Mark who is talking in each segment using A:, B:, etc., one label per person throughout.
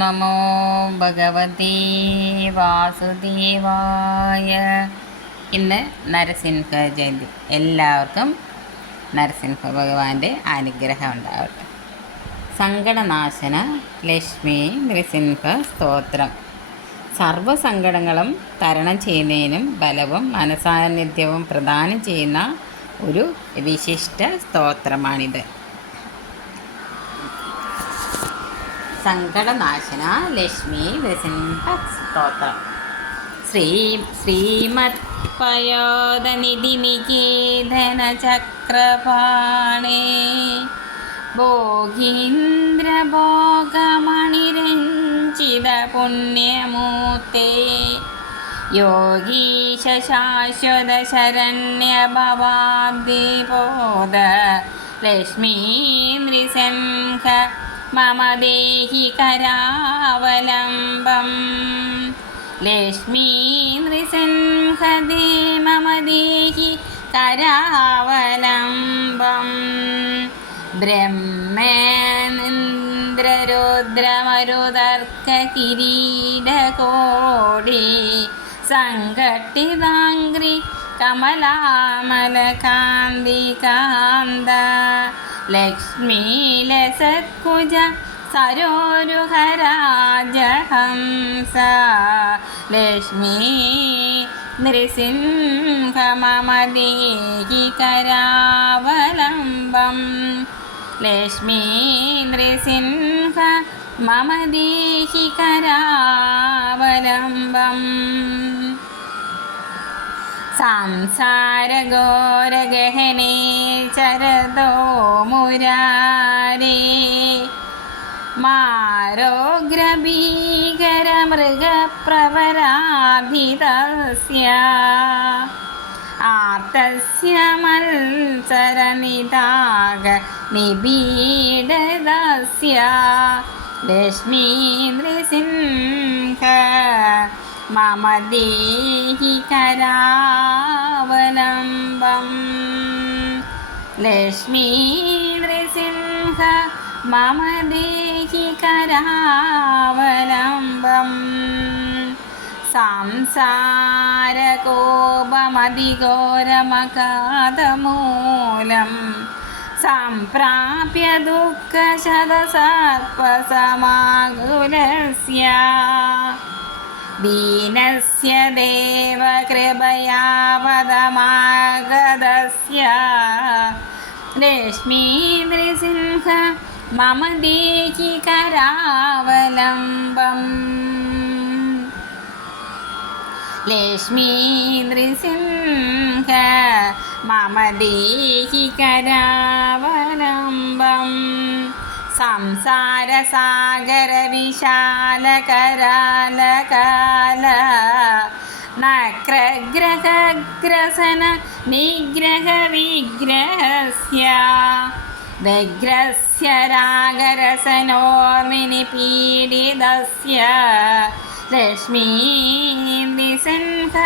A: നമോ ഭഗവതി വാസുദേവായ ഇന്ന് നരസിംഹ ജയന്തി. എല്ലാവർക്കും നരസിംഹ ഭഗവാന്റെ അനുഗ്രഹം ഉണ്ടാവട്ടെ. സങ്കടനാശന ലക്ഷ്മി നൃസിംഹ സ്തോത്രം. സർവസങ്കടങ്ങളും തരണം ചെയ്യുന്നതിനും ബലവും മനസാന്നിധ്യവും പ്രദാനം ചെയ്യുന്ന ഒരു വിശിഷ്ട സ്തോത്രമാണിത്. സങ്കടനാശന ലക്ഷ്മി നൃസിംഹ സ്തോത്രം ശ്രീ ശ്രീമത് പയോധനിധി നികേതന ചക്രപാണേ ഭോഗീന്ദ്ര ഭോഗമണിരഞ്ജിത പുണ്യമൂർത്തേ യോഗീശ ശാശ്വത ശരണ്യഭവാബ്ദിബോധ ലക്ഷ്മീ നൃസിംഹ മമ ദേഹി കരാവലംബം. ലക്ഷ്മീ നൃസിംഹദേ മമ ദേഹി കരാവലംബം. ബ്രഹ്മേന്ദ്രരുദ്രമരുതർക്ക സംഘട്ടിതാംഗ്രി കമലാമലകാന്തി കമലാമലകാന്തികാന്ത. लक्ष्मीलसत्कुज सरोरुहराजहंस लक्ष्मी नृसिंह मम देहि करावलम्बं लक्ष्मी नृसिंह मम देहि करावलम्बम् സംസാരഘോരഗഹനെ ചരതോ മുരാരേ. മാരോഗ്രഭീകരമൃഗപ്രവരാഭിതസ്യ ആർത്തസ്യ മത്സരനിതാക നിബീഡതസ്യ ലക്ഷ്മീ നൃസിംഹ മമ ദേഹി കരാവലംബം ലക്ഷ്മീ നൃസിംഹ മമ ദേഹി കരാവലംബം സംസാരകോപമതിഘോരമകാതമൂലം സംപ്രാപ്യ ദുഃഖശതസർപ്പസമാകുലസ്യ. दीनस्य देवकृपया पदमागतस्य। लेक्ष्मीन्द्रसिंह मम देहि करावलम्बम्। लेक्ष्मीन्द्रिसिंह मम देहि करावलम्बम्। संसारसागरविशालकरालकाल। नक्रग्रग्रसननिग्रहविग्रहस्य विग्रस्य रागरसनोमिनिपीडितस्य लक्ष्मी निसन्थ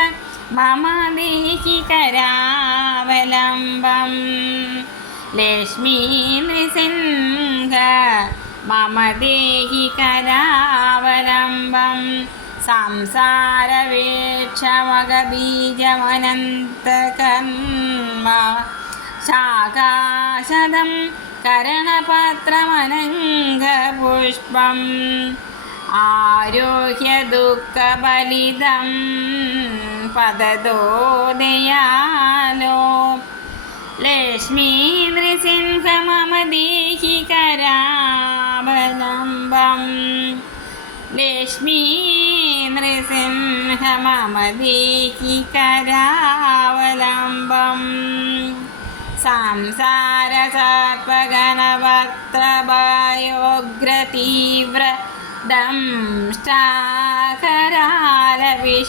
A: मम देहि करावलम्बम् लक्ष्मी മമ ദേഹി കരാവലംബം സംസാരവേക്ഷമകബീജമനന്തകർമ്മ ശാകാശതം കരണപത്രമനംഗപുഷ്പം. ആരോഹ്യ ദുഃഖബലിതം പദതോ ദയാലോ ലക്ഷ്മീ നൃസിംഹ മമ ദേഹി കരാവലംബം श्मीमृसिंह मम धीकि करावलम्बं संसारसर्पघनवक्त्रबायोग्रतीव्रतं करालविशदग्धवे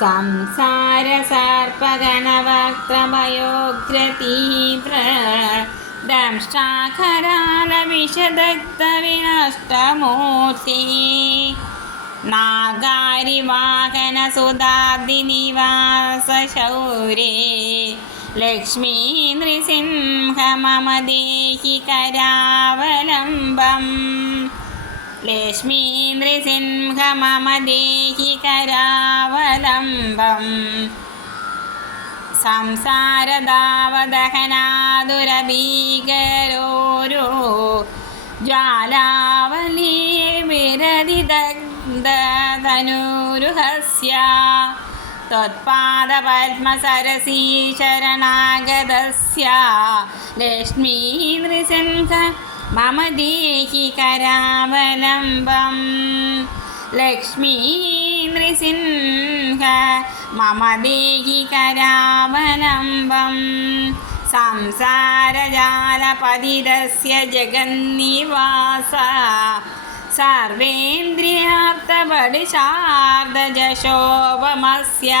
A: संसारसर्पगणवक्त्रमयोग्रतीव्र दंष्टाखरालविषदग्धविनष्टमूर्ति नागारिवाघनसुधादिनिवासशौरे लक्ष्मी नृसिंह मम देहि करावलम्बम् लक्ष्मीन्दृसिंह मम देहि करावलम्बं संसार दावदहनादुरभिगरो ज्वालावलिविरधिदग्धनुरुहस्य त्वत्पादपद्मसरसीशरनागदस्या लक्ष्मीन्दृसिंह മമദേഹി ലക്ഷ്മീ നൃസിംഹ. മമദേഹി കരാവലംബം. സംസാരജാലപതിരസ്യ ജഗന്നിവാസ. സർവേന്ദ്രിയാർത്ഥപടിശാർദജശോഭമസ്യ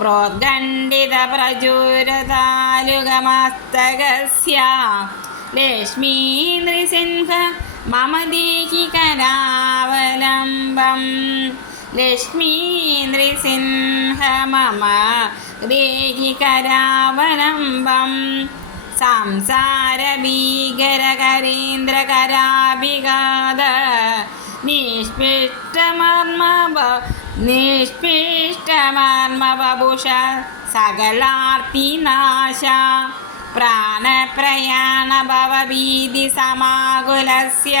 A: പ്രോത്ഖണ്ഡിതപ്രചൂരതാലുകമസ്തകസ്യ ലക്ഷ്മീ നൃസിംഹ മമ ദേഹി കരാവലംബം ലക്ഷ്മീ നൃസിംഹ മമ ദേഹി കരാവലംബം സംസാരഭീകരകരീന്ദ്രകരാഭിഘാത നിഷ്പിഷ്ടമർമ്മ നിഷ്പിഷ്ടമർമ്മബുഷ സകലാർത്തിനാശ. प्राणप्रयाणभवभीतिसमाकुलस्य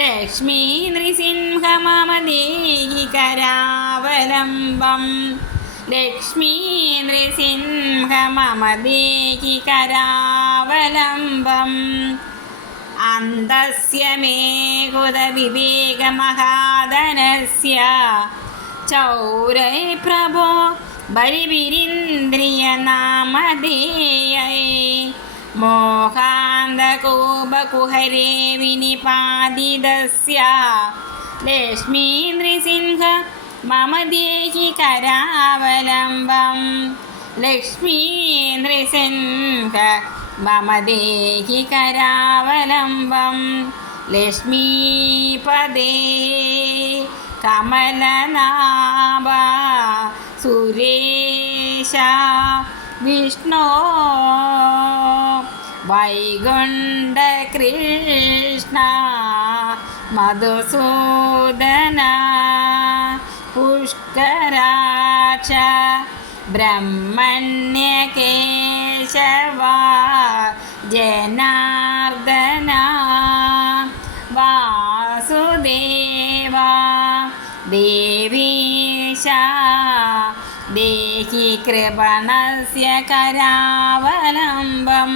A: लक्ष्मी नृसिंह मम देहि करावलम्बं लक्ष्मी नृसिंह मम देहि करावलम्बम् अन्तस्य मे कुतविवेकमहादनस्य चौरे प्रभो ബലിവിരിന്ദ്രിയനാമധേയൈ. മോഹാന്തകൂപകുഹരേ വിനിപാതിതസ്യ ലക്ഷ്മീന്ദ്രിസിംഹ മമ ദേഹി കരാവലംബം. ലക്ഷ്മീന്ദ്രിസിംഹ മമ ദേഹി കരാവലംബം. ലക്ഷ്മീപദേ കമലനാഭ. सुरेशा विष्णो वैगुण्डकृष्णा मधुसदना पुष्करा ब्रह्मण्यकेशवा जनार्दना वासुदेवा देवी ദേഹി കൃപണസ്യ കരാവലംബം.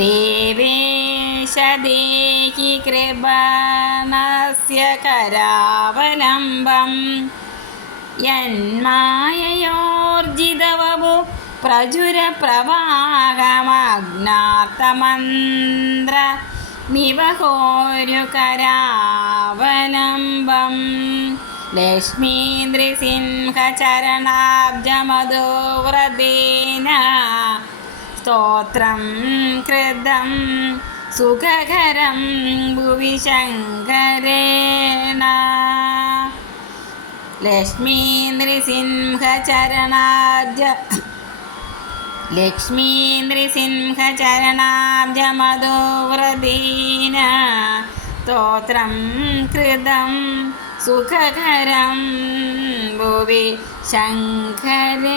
A: ദേവേശ ദേഹി കൃപണസ്യ കരാവലംബം. യന്മായയോർജിതവപു പ്രചുരപ്രവാഹമഗ്നാർത്ഥമന്ത്ര നിവഹോരുകരാവലംബം ലക്ഷ്മീന്ദ്രസിംഹചരണാബ്ജമധോവ്രതേന സ്തോത്രം കൃതം സുഖകരം ഭുവി ശങ്കരേണ. ലക്ഷ്മീന്ദ്രസിംഹചരണാബ്ജ ലക്ഷ്മീന്ദ്രസിംഹചരണാബ്ജമധോവ്രതേന സ്തോത്രം കൃതം സുഖകരം ഭുവി ശങ്കരേണ